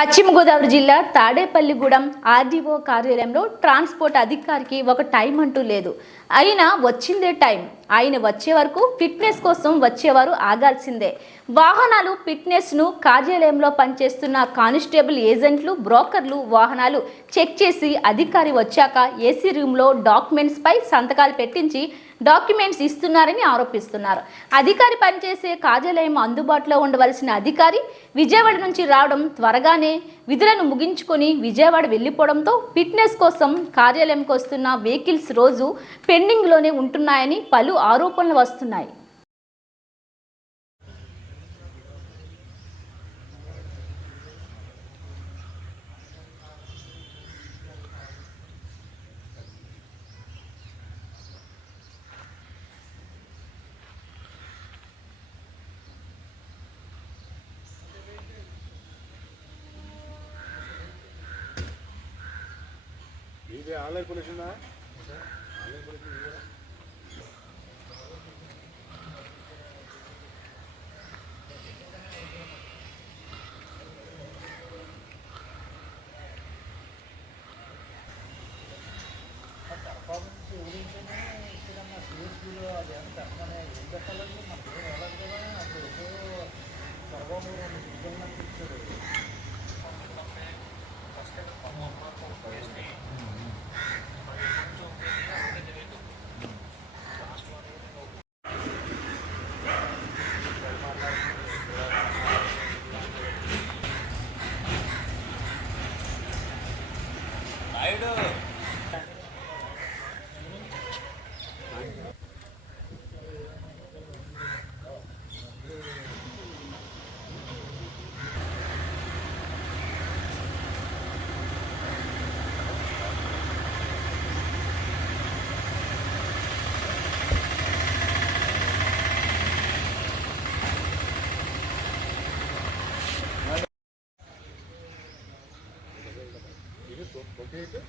పశ్చిమ గోదావరి జిల్లా తాడేపల్లిగూడెం ఆర్డీఓ కార్యాలయంలో ట్రాన్స్పోర్ట్ అధికారికి ఒక టైం అంటూ లేదు. అయినా వచ్చిందే టైం. ఆయన వచ్చే వరకు ఫిట్నెస్ కోసం వచ్చేవారు ఆగాల్సిందే. వాహనాలు ఫిట్నెస్ను కార్యాలయంలో పనిచేస్తున్న కానిస్టేబుల్ ఏజెంట్లు బ్రోకర్లు వాహనాలు చెక్ చేసి అధికారి వచ్చాక ఏసీ రూమ్లో డాక్యుమెంట్స్పై సంతకాలు పెట్టించి డాక్యుమెంట్స్ ఇస్తున్నారని ఆరోపిస్తున్నారు. అధికారి పనిచేసే కార్యాలయం అందుబాటులో ఉండవలసిన అధికారి విజయవాడ నుంచి రావడం త్వరగానే విధులను ముగించుకొని విజయవాడ వెళ్ళిపోవడంతో ఫిట్నెస్ కోసం కార్యాలయంకి వస్తున్న వెహికల్స్ రోజు పెండింగ్లోనే ఉంటున్నాయని పలు ఆరోపణలు వస్తున్నాయి. Yeah, I like what it's in there. Okay. I like what it's in there. Okay, good.